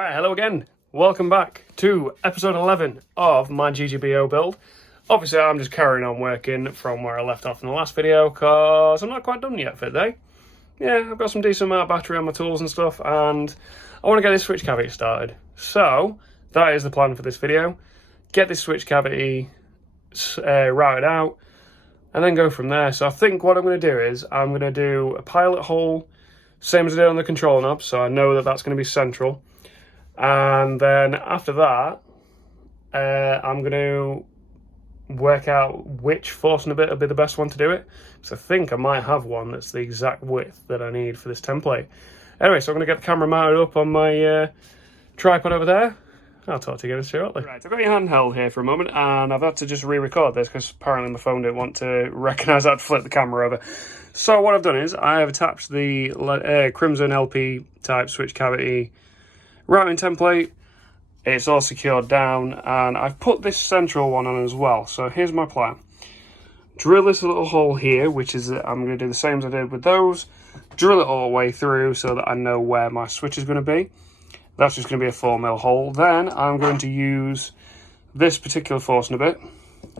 Alright, hello again. Welcome back to episode 11 of my GGBO build. Obviously, I'm just carrying on working from where I left off in the last video because I'm not quite done yet for today. Yeah, I've got some decent amount of battery on my tools and stuff, and I want to get this switch cavity started. So, that is the plan for this video. Get this switch cavity routed out, and then go from there. So I think what I'm going to do is, I'm going to do a pilot hole, same as I did on the control knob, so I know that that's going to be central. And then after that, I'm going to work out which Forstner bit will be the best one to do it. So I think I might have one that's the exact width that I need for this template. Anyway, so I'm going to get the camera mounted up on my tripod over there. I'll talk to you again shortly. Right, I've got your handheld here for a moment, and I've had to just re-record this because apparently my phone didn't want to recognise I had to flip the camera over. So what I've done is I have attached the Crimson LP type switch cavity routing template. It's all secured down, and I've put this central one on as well. So here's my plan. Drill this little hole here, which is, I'm going to do the same as I did with those. Drill it all the way through so that I know where my switch is going to be. That's just going to be a 4mm hole. Then I'm going to use this particular Forstner bit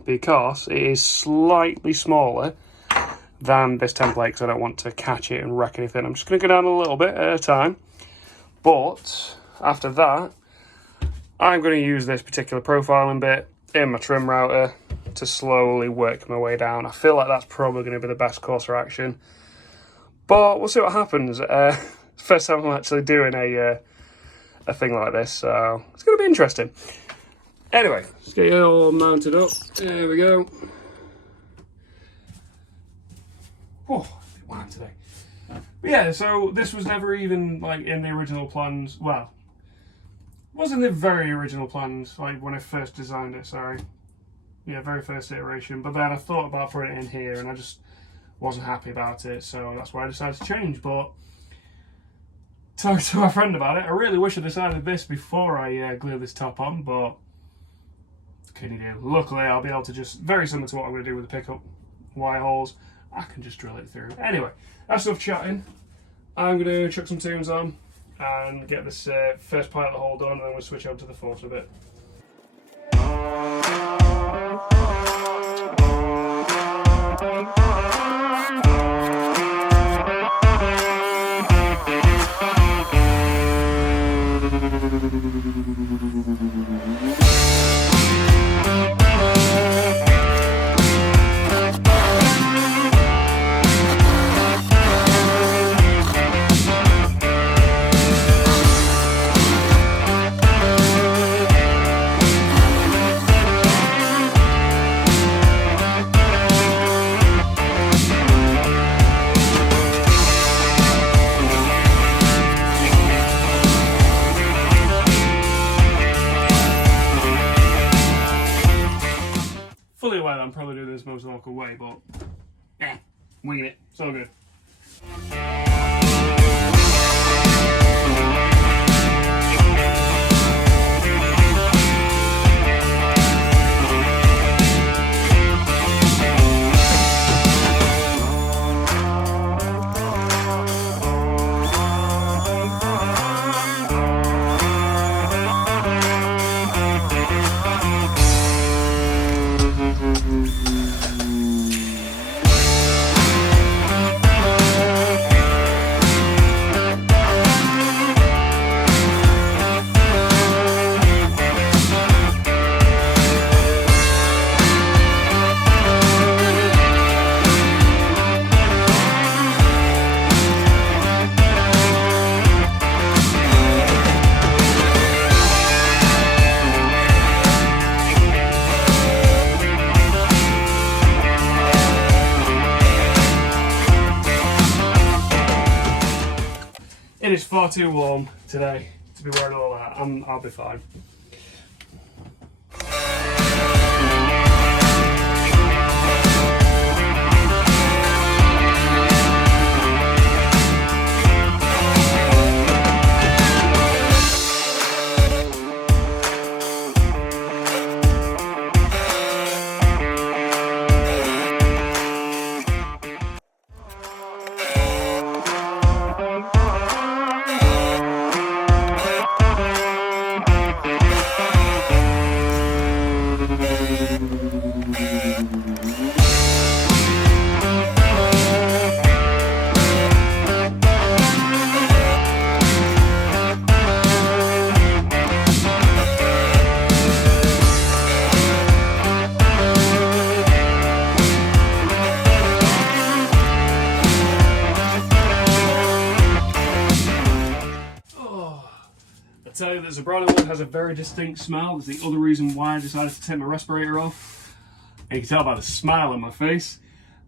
because it is slightly smaller than this template because I don't want to catch it and wreck anything. I'm just going to go down a little bit at a time. But after that, I'm going to use this particular profiling bit in my trim router to slowly work my way down. I feel like that's probably going to be the best course of action. But we'll see what happens. First time I'm actually doing a thing like this, so it's going to be interesting. Anyway, let's get it all mounted up. There we go. Oh, a bit warm today. But yeah, so this was never even like in the original plans. Well, wasn't the very original plans, like when I first designed it, sorry. Yeah, very first iteration. But then I thought about putting it in here and I just wasn't happy about it, so that's why I decided to change. But talking to my friend about it, I really wish I decided this before I glue this top on, but what can you do? Luckily, I'll be able to just, very similar to what I'm going to do with the pickup wire holes, I can just drill it through. Anyway, that's enough chatting. I'm going to chuck some tunes on and get this first pilot hole done, and then we'll switch over to the Forstner bit. Fully aware I'm probably doing this most awkward way, but yeah, winging it. It's all good. It is far too warm today to be wearing all that. I'll be fine. I tell you, the Zebrano wood has a very distinct smell. That's the other reason why I decided to take my respirator off. And you can tell by the smile on my face,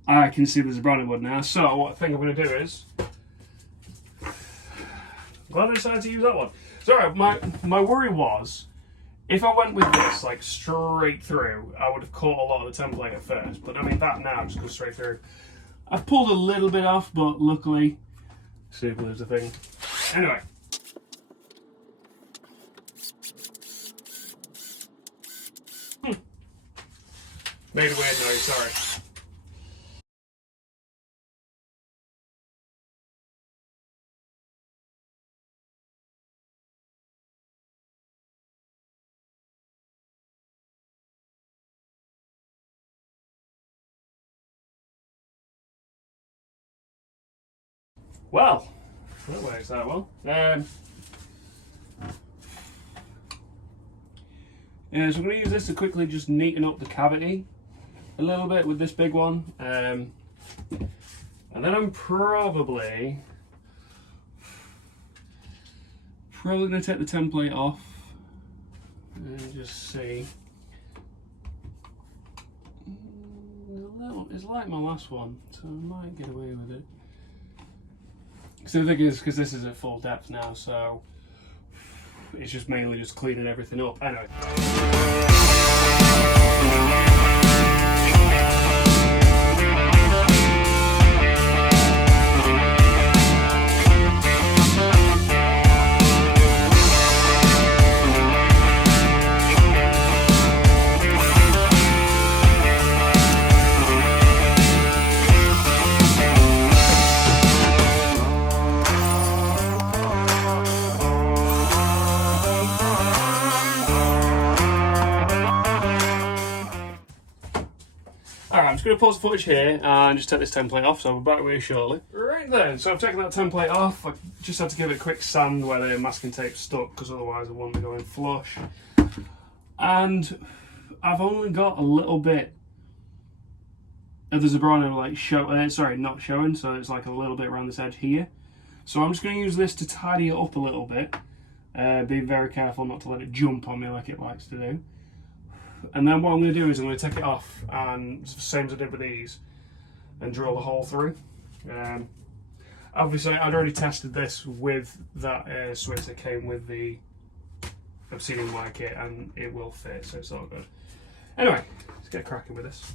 I can see the Zebrano wood now. So what I think I'm going to do is, I'm glad I decided to use that one. Sorry, my worry was, if I went with this like straight through, I would have caught a lot of the template at first. But I mean, that now just goes straight through. I've pulled a little bit off, but luckily, see if there's a thing. Anyway. Made a weird noise, sorry. Well, that works out well. Yeah, so I'm going to use this to quickly just neaten up the cavity a little bit with this big one. And then I'm probably going to take the template off and just see. It's like my last one, so I might get away with it. So the thing is, because this is at full depth now, so it's just mainly just cleaning everything up. Anyway. Alright, I'm just going to pause the footage here and just take this template off, so we'll be back with you shortly. Right then, so I've taken that template off. I just had to give it a quick sand where the masking tape stuck, because otherwise it wouldn't be going flush. And I've only got a little bit of the Zebrano like not showing, so it's like a little bit around this edge here. So I'm just going to use this to tidy it up a little bit. Be very careful not to let it jump on me like it likes to do. And then what I'm going to do is I'm going to take it off, and same as I did with these, and drill the hole through. Obviously I'd already tested this with that switch that came with the obsidian wire kit, and it will fit, so it's all good. Anyway, let's get cracking with this.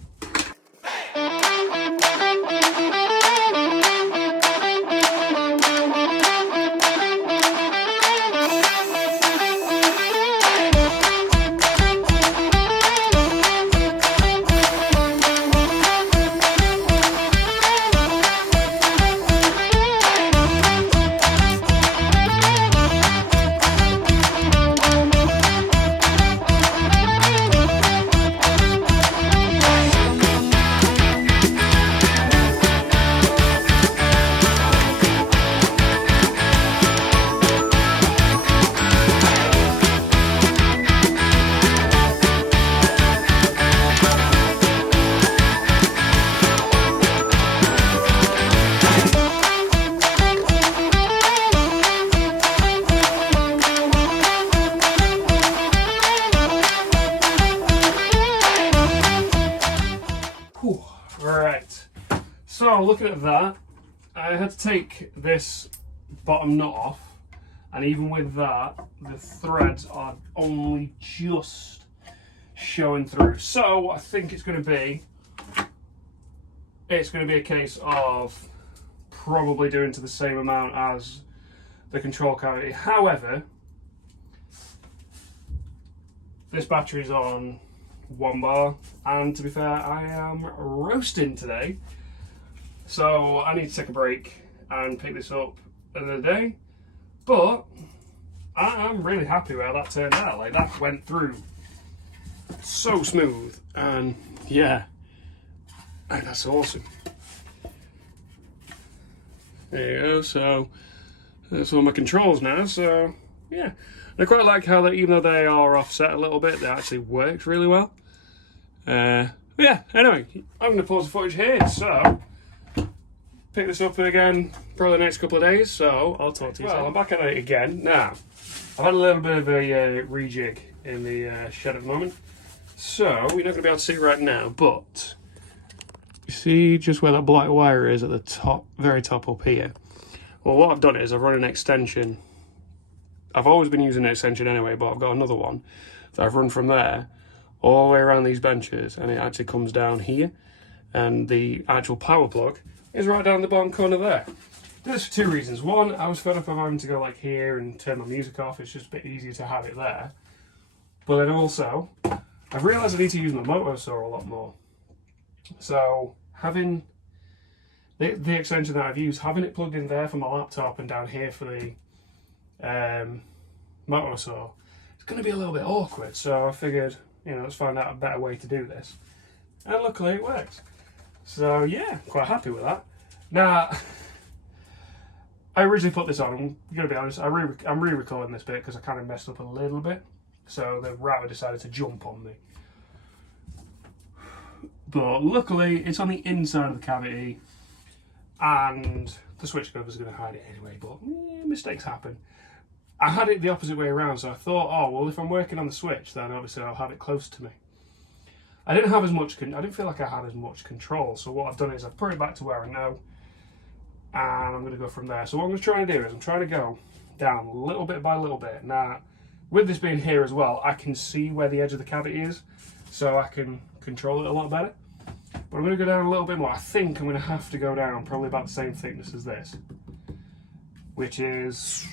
Right, so looking at that, I had to take this bottom nut off, and even with that, the threads are only just showing through. So I think it's going to be a case of probably doing to the same amount as the control cavity. However, this battery's on 1 bar, and to be fair, I am roasting today, so I need to take a break and pick this up another day. But I'm really happy with how that turned out. Like, that went through so smooth, and yeah, and that's awesome. There you go. So that's all my controls now. So yeah, I quite like how that, even though they are offset a little bit, they actually works really well. Yeah, anyway, I'm going to pause the footage here, so pick this up again probably the next couple of days, so I'll talk to you. Well, I'm back at it again now. I've had a little bit of a rejig in the shed at the moment, so you're not going to be able to see it right now, but you see just where that black wire is at the top, very top up here. Well, what I've done is I've run an extension. I've always been using an extension anyway, but I've got another one that I've run from there all the way around these benches, and it actually comes down here, and the actual power plug is right down the bottom corner there. This for two reasons. One, I was fed up of having to go like here and turn my music off. It's just a bit easier to have it there. But then also, I've realised I need to use my motor saw a lot more. So having the extension that I've used, having it plugged in there for my laptop and down here for the motor saw, it's going to be a little bit awkward. So I figured, you know, let's find out a better way to do this. And luckily it works. So yeah, quite happy with that. Now, I originally put this on, I'm going to be honest, I'm re-recording this bit because I kind of messed up a little bit. So the router decided to jump on me. But luckily, it's on the inside of the cavity, and the switch cover is going to hide it anyway, but mistakes happen. I had it the opposite way around, so I thought, oh, well, if I'm working on the switch, then obviously I'll have it close to me. I didn't have as much, I didn't feel like I had as much control, so what I've done is I've put it back to where I know, and I'm going to go from there. So what I'm trying to do is I'm trying to go down little bit by little bit. Now, with this being here as well, I can see where the edge of the cavity is, so I can control it a lot better. But I'm going to go down a little bit more. I think I'm going to have to go down probably about the same thickness as this, which is,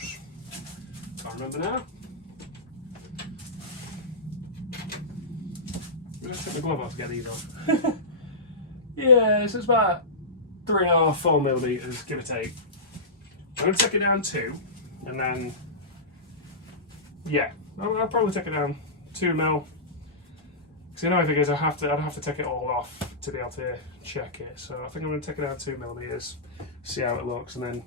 can't remember now. I'm going to take my glove off to get these on. Yeah, so it's about 3.5, 4 millimeters, give or take. I'm going to take it down 2, and then, yeah, I'll probably take it down 2 mil. Because the annoying thing is I'd have to take it all off to be able to check it. So I think I'm going to take it down 2 millimeters, see how it looks, and then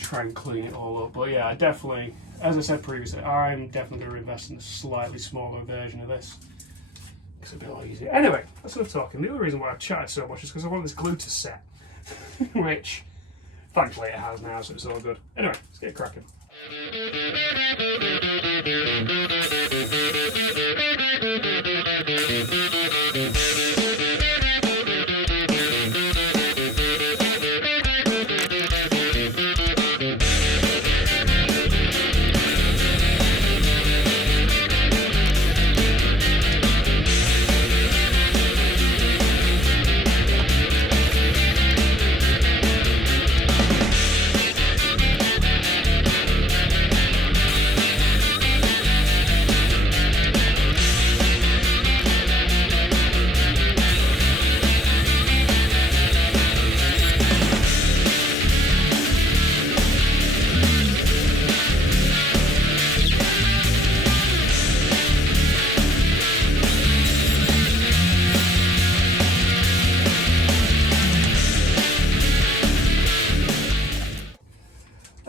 try and clean it all up. But yeah, I definitely, as I said previously, I'm definitely going to invest in a slightly smaller version of this. Because it'll be a lot easier. Anyway, that's enough talking. The other reason why I've chatted so much is because I want this glue to set. Which, thankfully it has now, so it's all good. Anyway, let's get cracking.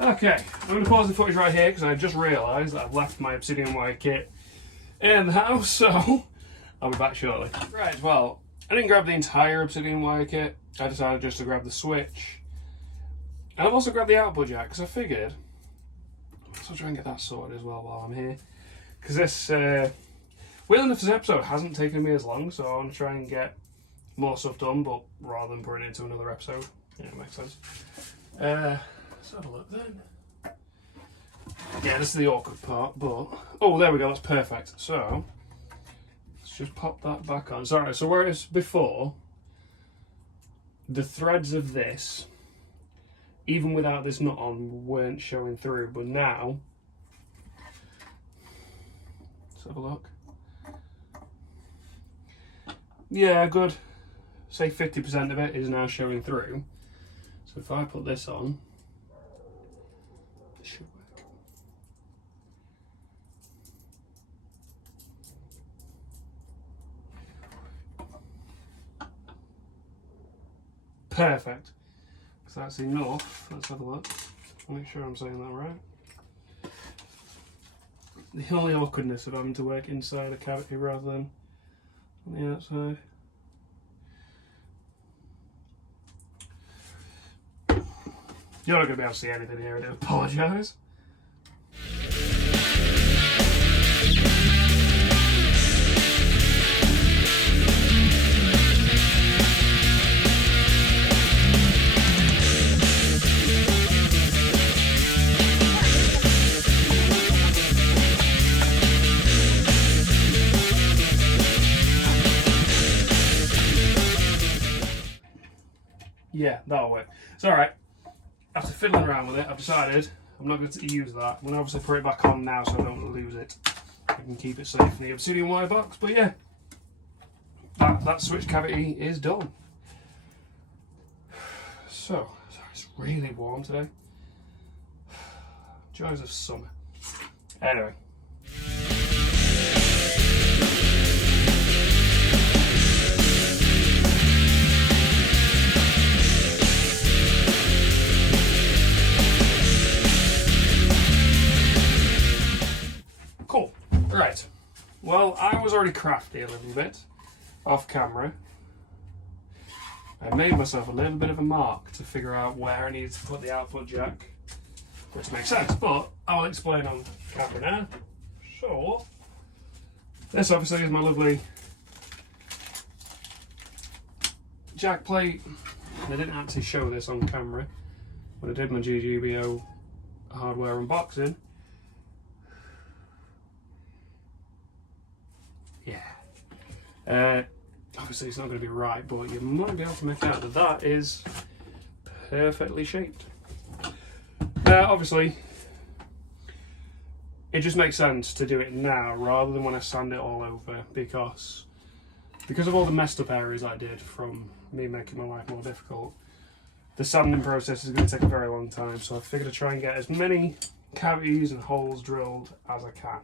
Okay, I'm going to pause the footage right here because I just realised that I've left my obsidian wire kit in the house, so I'll be back shortly. Right, well, I didn't grab the entire obsidian wire kit. I decided just to grab the switch. And I've also grabbed the output jack because I figured I'll try and get that sorted as well while I'm here. Because this, weirdly enough, this episode hasn't taken me as long, so I want to try and get more stuff done, but rather than putting it into another episode. Yeah, it makes sense. Let's have a look then. Yeah, this is the awkward part, but... Oh, there we go, that's perfect. So, let's just pop that back on. Sorry, so whereas before, the threads of this, even without this nut on, weren't showing through, but now... Let's have a look. Yeah, good. Say 50% of it is now showing through. So if I put this on, it should work. Perfect. So that's enough. Let's have a look. Make sure I'm saying that right. The only awkwardness of having to work inside a cavity rather than on the outside. You're not going to be able to see anything here, I do apologise. Yeah, that'll work. It's alright. After fiddling around with it, I've decided I'm not going to use that. I'm going to obviously put it back on now so I don't lose it. I can keep it safe in the obsidian wire box. But yeah, that switch cavity is done. So, sorry, it's really warm today. Joys of summer. Anyway. Cool. Right. Well, I was already crafty a little bit off camera. I made myself a little bit of a mark to figure out where I needed to put the output jack, which makes sense, but I'll explain on camera now. So, this obviously is my lovely jack plate. I didn't actually show this on camera when I did my GGBO hardware unboxing. Yeah. Obviously it's not going to be right, but you might be able to make out that that is perfectly shaped. Obviously, it just makes sense to do it now rather than when I sand it all over, because of all the messed up areas I did from me making my life more difficult. The sanding process is going to take a very long time, so I figured I'd try and get as many cavities and holes drilled as I can.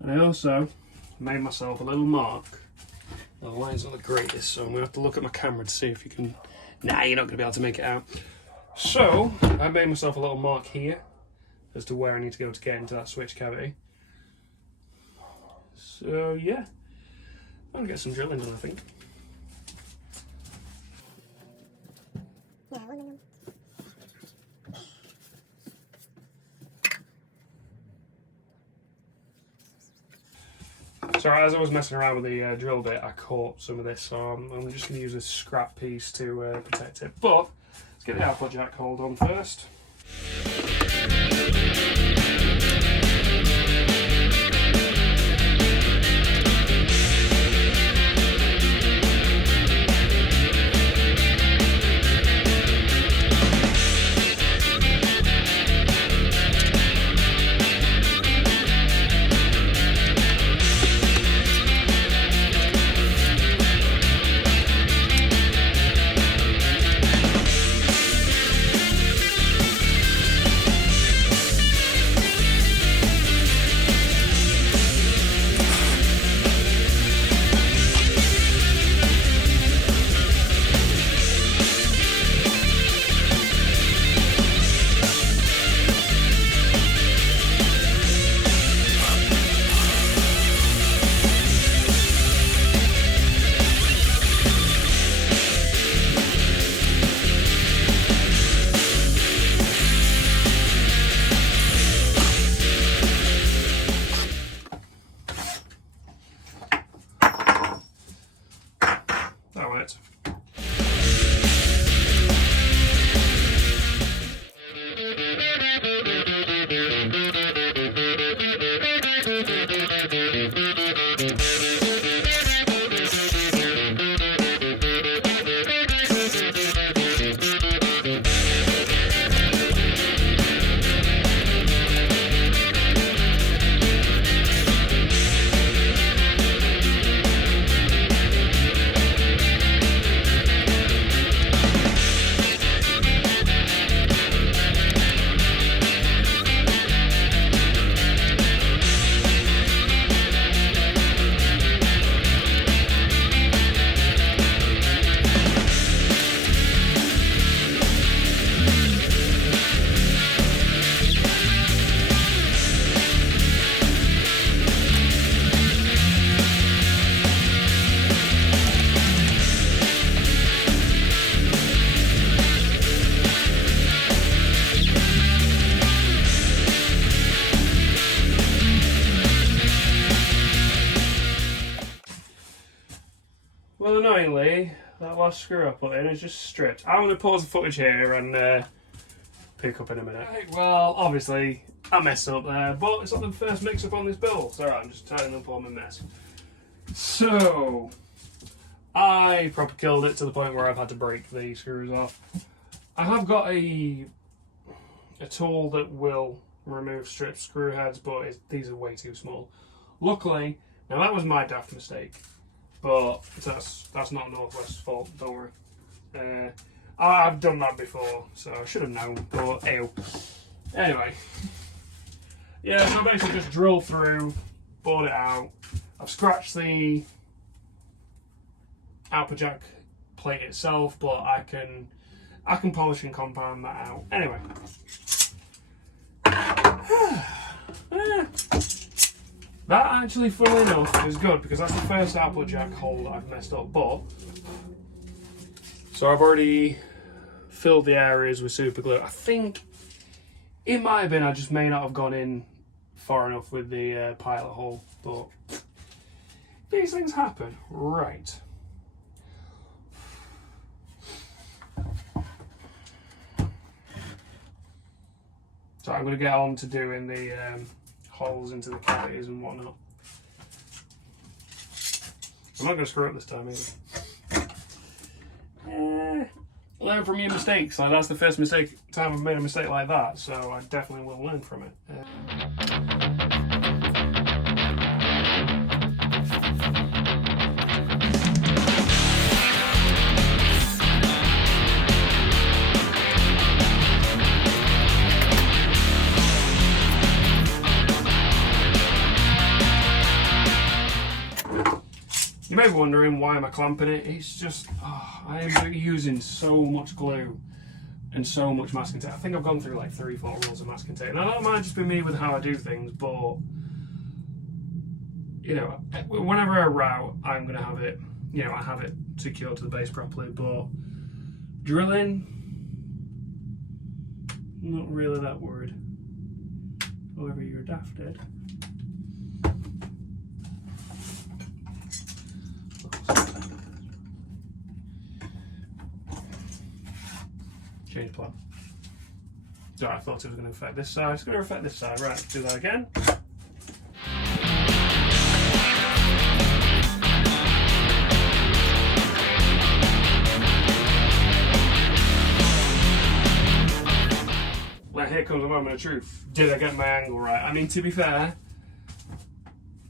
And I also made myself a little mark. The line's not the greatest, so I'm going to have to look at my camera to see if you can... Nah, you're not going to be able to make it out. So, I made myself a little mark here as to where I need to go to get into that switch cavity. So, yeah. I'm going to get some drilling done, I think. So as I was messing around with the drill bit, I caught some of this, so I'm just going to use this scrap piece to protect it. But let's get the output jack hold on first. Well, annoyingly, that last screw I put in is just stripped. I'm going to pause the footage here and pick up in a minute. Right, well, obviously, I messed up there, but it's not the first mix-up on this build. So, I'm just tidying up all my mess. So, I probably killed it to the point where I've had to break the screws off. I have got a tool that will remove stripped screw heads, but these are way too small. Luckily, now that was my daft mistake, but that's not Northwest's fault, don't worry. I've done that before, so I should have known, but ew. Anyway, yeah, so I basically just drilled through, bored it out. I've scratched the output jack plate itself, but I can polish and compound that out. Anyway. That actually, funnily enough, is good because that's the first output jack hole that I've messed up. But so I've already filled the areas with super glue. I think it might have been I just may not have gone in far enough with the pilot hole, but these things happen, right? So I'm going to get on to doing the holes into the cavities and whatnot. I'm not going to screw up this time either. Learn from your mistakes. Like, that's the first time I've made a mistake like that, so I definitely will learn from it. You may be wondering why am I clamping it. It's just, I am using so much glue and so much masking tape. I think I've gone through like 3-4 rolls of masking tape. Now that might just be me with how I do things, but you know, whenever I route, I'm gonna have it, you know, I have it secured to the base properly, but drilling, I'm not really that worried. However, you're dafted. Change plan. So I thought it was going to affect this side. It's going to affect this side. Right, do that again. Well, here comes a moment of truth. Did I get my angle right? I mean, to be fair,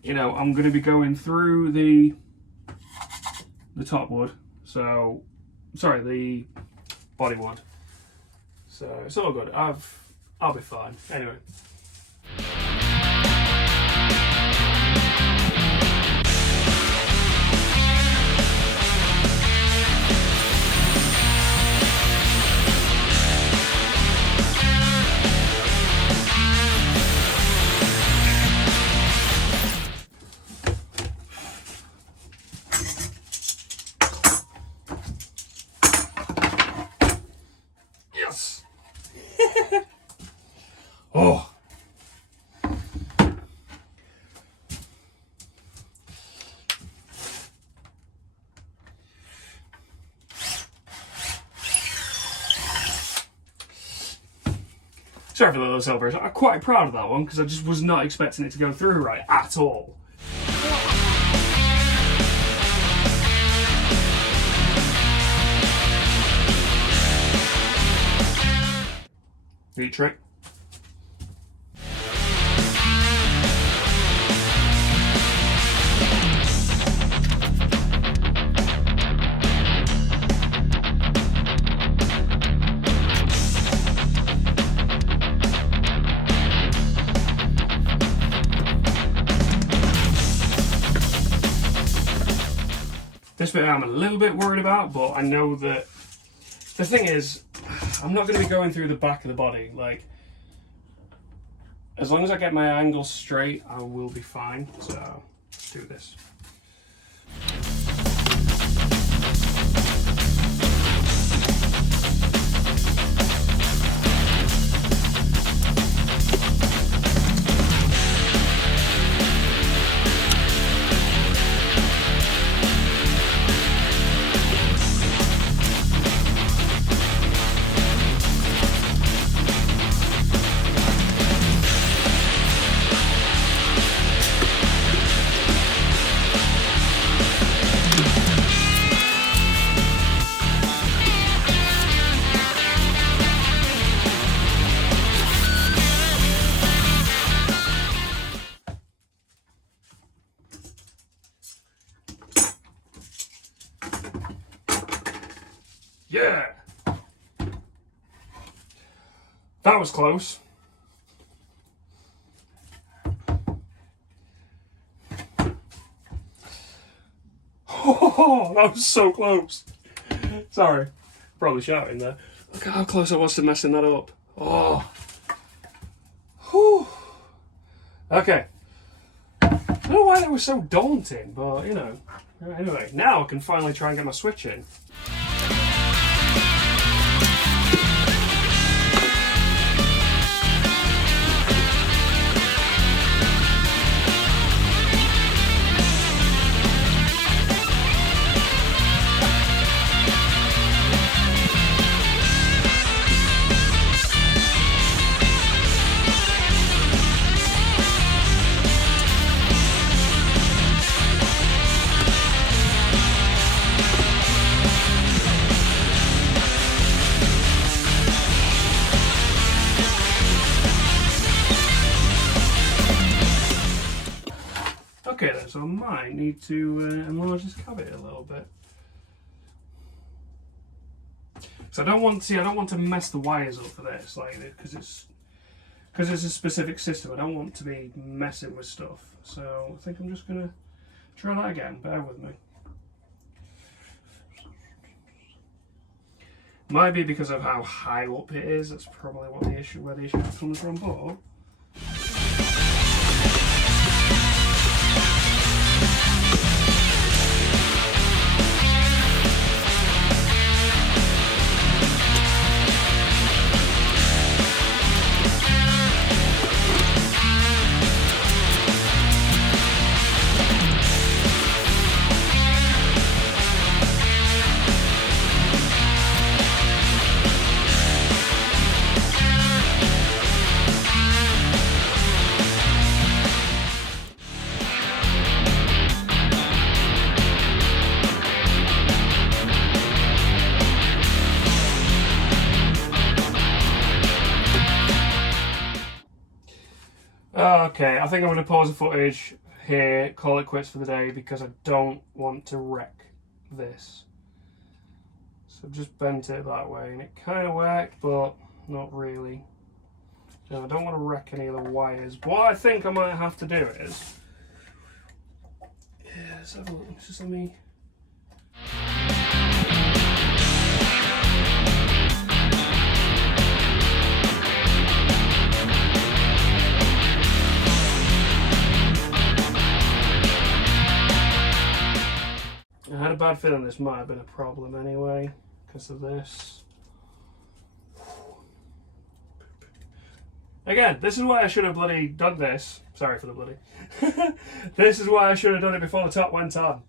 you know, I'm going to be going through the top wood. So, sorry, the body wood. So it's all good. I'll be fine. Anyway. Oh. Sorry for those elbows. I'm quite proud of that one because I just was not expecting it to go through right at all. Neat trick. This bit I'm a little bit worried about, but I know that the thing is, I'm not going to be going through the back of the body. Like, as long as I get my angle straight, I will be fine. So, let's do this. Yeah! That was close. Oh, that was so close. Sorry, probably shouting there. Look at how close I was to messing that up. Oh. Whew. Okay. I don't know why that was so daunting, but you know. Anyway, now I can finally try and get my switch in. Okay then, so I might need to enlarge this cavity a little bit. So I don't want to mess the wires up for this, like, because it's a specific system. I don't want to be messing with stuff. So I think I'm just gonna try that again. Bear with me. Might be because of how high up it is. That's probably where the issue comes from. But okay, I think I'm going to pause the footage here, call it quits for the day, because I don't want to wreck this. So I've just bent it that way, and it kind of worked, but not really. So I don't want to wreck any of the wires. What I think I might have to do is... Yeah, let's have a look. Just let me... I had a bad feeling this might have been a problem anyway, because of this. Again, this is why I should have bloody done this. Sorry for the bloody. This is why I should have done it before the top went on.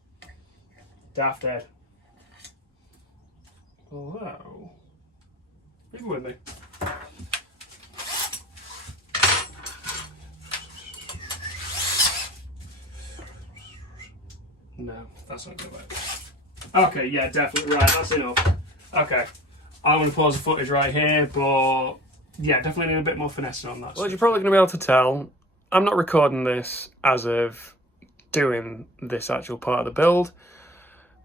Daft Ed. Although, leave it with me. No, that's not going to work. Okay, yeah, definitely. Right, that's enough. Okay, I'm going to pause the footage right here, but yeah, definitely need a bit more finessing on that. Well, as you're probably going to be able to tell, I'm not recording this as of doing this actual part of the build.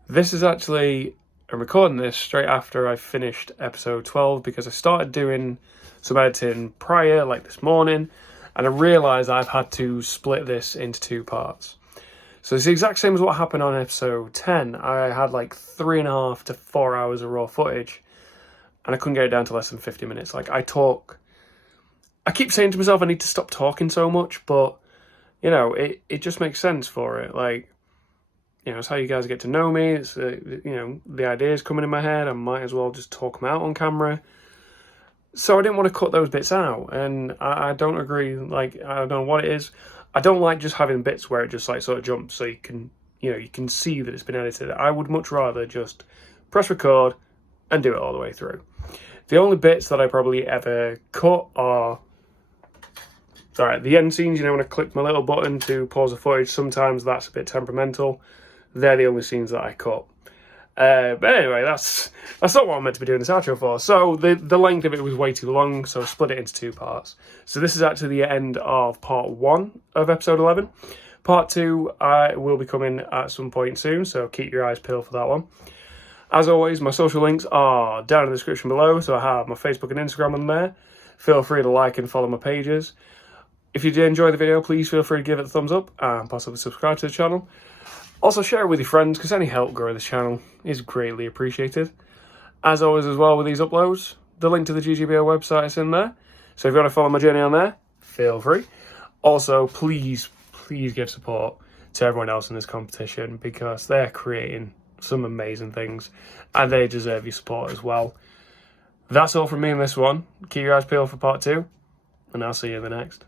This is actually, I'm recording this straight after I finished episode 12, because I started doing some editing prior, like this morning, and I realised I've had to split this into two parts. So it's the exact same as what happened on episode 10. I had like 3.5 to 4 hours of raw footage, and I couldn't get it down to less than 50 minutes. Like, I keep saying to myself I need to stop talking so much, but, you know, it just makes sense for it. Like, you know, it's how you guys get to know me. It's, you know, the ideas coming in my head. I might as well just talk them out on camera. So I didn't want to cut those bits out, and I don't agree. Like, I don't know what it is. I don't like just having bits where it just like sort of jumps so you can, you know, you can see that it's been edited. I would much rather just press record and do it all the way through. The only bits that I probably ever cut are, sorry, the end scenes, you know, when I click my little button to pause the footage, sometimes that's a bit temperamental. They're the only scenes that I cut. But anyway, that's not what I'm meant to be doing this outro for. So the length of it was way too long, so I split it into two parts. So this is actually the end of part 1 of episode 11. Part 2 will be coming at some point soon, so keep your eyes peeled for that one. As always, my social links are down in the description below, so I have my Facebook and Instagram on there. Feel free to like and follow my pages. If you did enjoy the video, please feel free to give it a thumbs up and possibly subscribe to the channel. Also share it with your friends, because any help growing this channel is greatly appreciated. As always as well with these uploads, the link to the GGBO website is in there. So if you want to follow my journey on there, feel free. Also, please give support to everyone else in this competition, because they're creating some amazing things and they deserve your support as well. That's all from me in this one. Keep your eyes peeled for part 2, and I'll see you in the next.